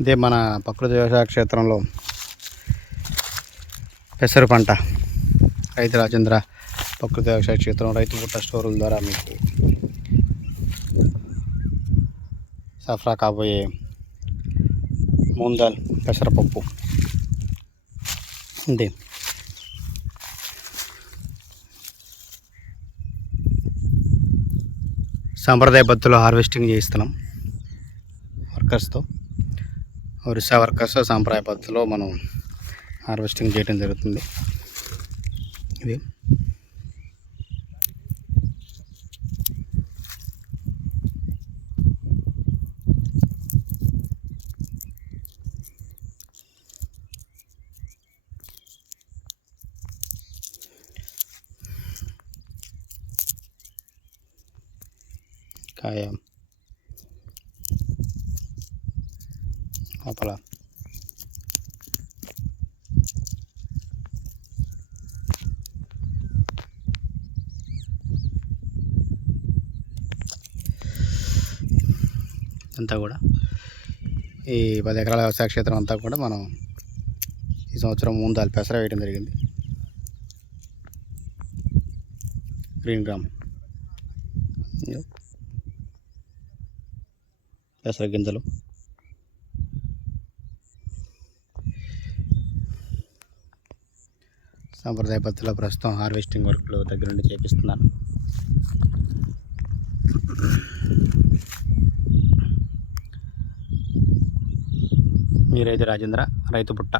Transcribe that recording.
ఇదే మన ప్రకృతి వ్యవసాయ క్షేత్రంలో పెసరు పంట. రైతు రాజేంద్ర ప్రకృతి వ్యవసాయ క్షేత్రం రైతు పుట్ట స్టోరుల ద్వారా మీకు సఫరా కాబోయే మూందాల్ పెసరపప్పు ఉంది. సాంప్రదాయ పద్ధతిలో హార్వెస్టింగ్ చేయిస్తున్నాం వర్కర్స్తో. ఒరిస్సా వర్కర్స్ సాంప్రదాయ పద్ధతిలో మనం హార్వెస్టింగ్ చేయడం జరుగుతుంది. ఇది. కాయ. లోపల అంతా కూడా ఈ పది ఎకరాల వ్యవసాయ క్షేత్రం అంతా కూడా మనం ఈ సంవత్సరం మూందాలు పెసర వేయడం జరిగింది. గ్రీన్ గ్రామ్ పెసర గింజలు. సాంప్రదాయ పద్ధతిలో ప్రస్తుతం హార్వెస్టింగ్ వర్క్లు దగ్గరుండి చేపిస్తున్నాను. మీరైతే రాజేంద్ర రైతు పుట్ట.